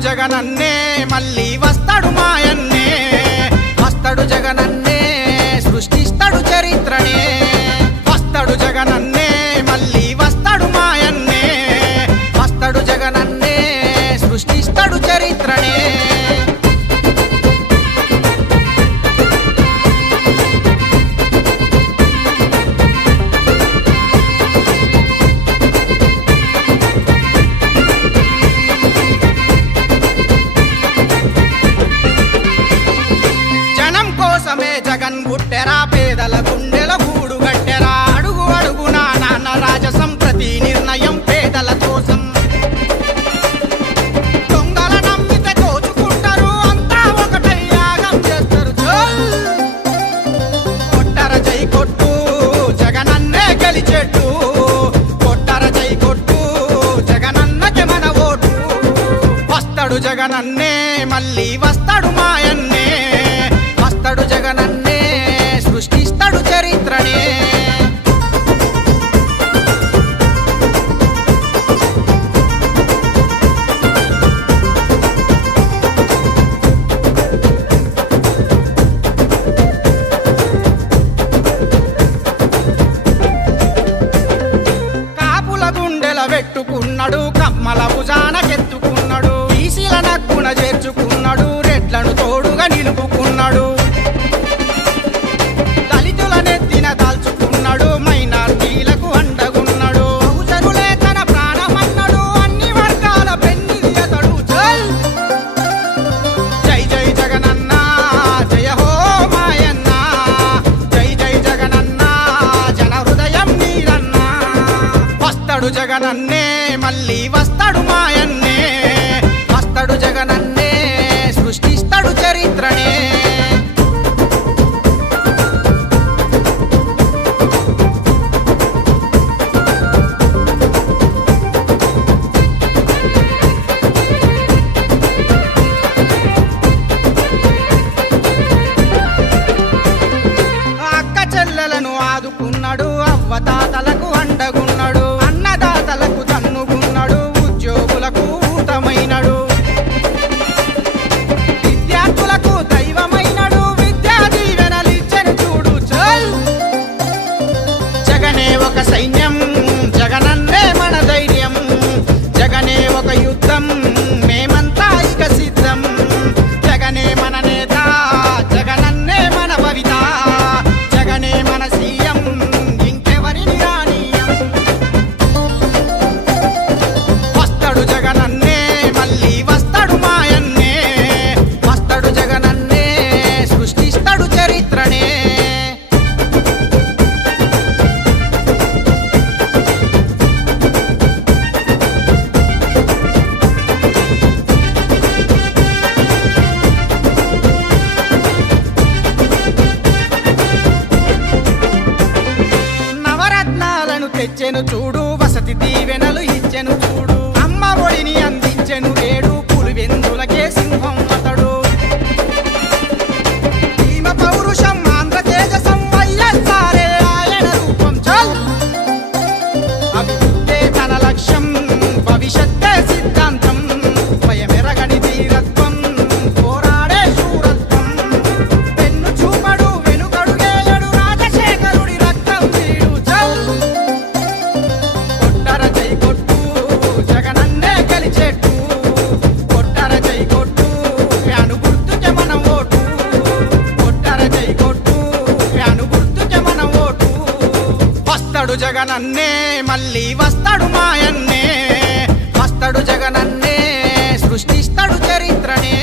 జగనన్నే మళ్ళీ వస్తాడు మాయన్నే వస్తాడు జగనన్నే సృష్టిస్తాడు చరిత్రనే వస్తాడు జగనన్నే మళ్ళీ వస్తాడు మాయన్నే వస్తాడు జగనన్నే సృష్టిస్తాడు చరిత్రనే జగన్ గుట్టెరా పేదల గుండెల గూడు గట్టెరా అడుగు అడుగునా నాన్న రాజసం ప్రతి నిర్ణయం పేదల కోసం దొంగల నమ్మితే దోచుకుంటారు అంతా ఒకటై యాగం చేస్తారు కొట్టర జై కొట్టు జగనన్నే గెలిచెట్టు కొట్టర జై కొట్టు జగనన్నకి మన ఓటు వస్తాడు జగనన్నే మళ్ళీ వస్తాడు మాయన్నే వస్తాడు జగనన్నే సృష్టిస్తాడు చరిత్రనే కాపుల గుండెల పెట్టుకున్నాడు కమ్మల భుజానకెత్తుకున్నాడు ఈసీల నక్కున చేర్చుకున్నాడు రెడ్లను తోడుగా నిలుపుకున్నాడు దాల్చుకున్నాడు మైనార్టీలకు అండగున్నాడు బహుజనులే తన ప్రాణమన్నాడు అన్ని వర్గాల పెన్నిదియతడు జై జై జగనన్న జయ హో మాయన్న జై జై జగనన్న జన హృదయం నీరన్న వస్తాడు జగనన్నే మళ్ళీ వస్తాడు మాయన్నే వస్తాడు జగనన్నే సృష్టిస్తాడు చరిత్రనే ఆదుకున్నాడు అవ్వతాతలకు అండగున్నాడు అన్నదాతలకు తన్నుకున్నాడు ఉద్యోగులకు ఊతమైనడు విద్యార్థులకు దైవమైనడు విద్యా దీవెనలిచ్చెను చూడు చల్ జగనే ఒక సైన్యం జగనన్నే మన ధైర్యం జగనే ఒక యుద్ధం మేమంతా ఇక సిద్ధం జగనే మన నేత జగనన్నే మన భవిత జగనే మన సీఎం ఇంకెవరిని రానీయం వస్తాడు జగనన్నే మళ్ళీ వస్తాడు మాయన్నే వస్తాడు జగనన్నే సృష్టిస్తాడు చరిత్రనే తెచ్చెను చూడు వసతి దీవెనలు ఇచ్చెను చూడు అమ్మ ఒడిని అందించెను నేడు పులివెందులకే సింహం అతడు భీమ పౌరుషం ఆంధ్ర తేజసం వైఎస్ఆరే ఆయన రూపం చల్ అభివృద్ధే తన లక్ష్యం భవిష్యత్తే సిద్ధాంతం భయమెరగని ధీరత్వం పోరాడే శూరత్వం పెన్ను చూపడు వెనుకడుగేయడు రాజశేఖరుడి రక్తం వీడు చల్ కొట్టర జై కొట్టు జగనన్నే గెలిచెట్టు కొట్టర జై కొట్టు ఫ్యాను గుర్తుకే మన ఓటు కొట్టర జై కొట్టు ఫ్యాను గుర్తుకే మన ఓటు వస్తాడు జగనన్నే మళ్ళీ వస్తాడు మాయన్నే వస్తాడు జగనన్నే సృష్టిస్తాడు చరిత్రనే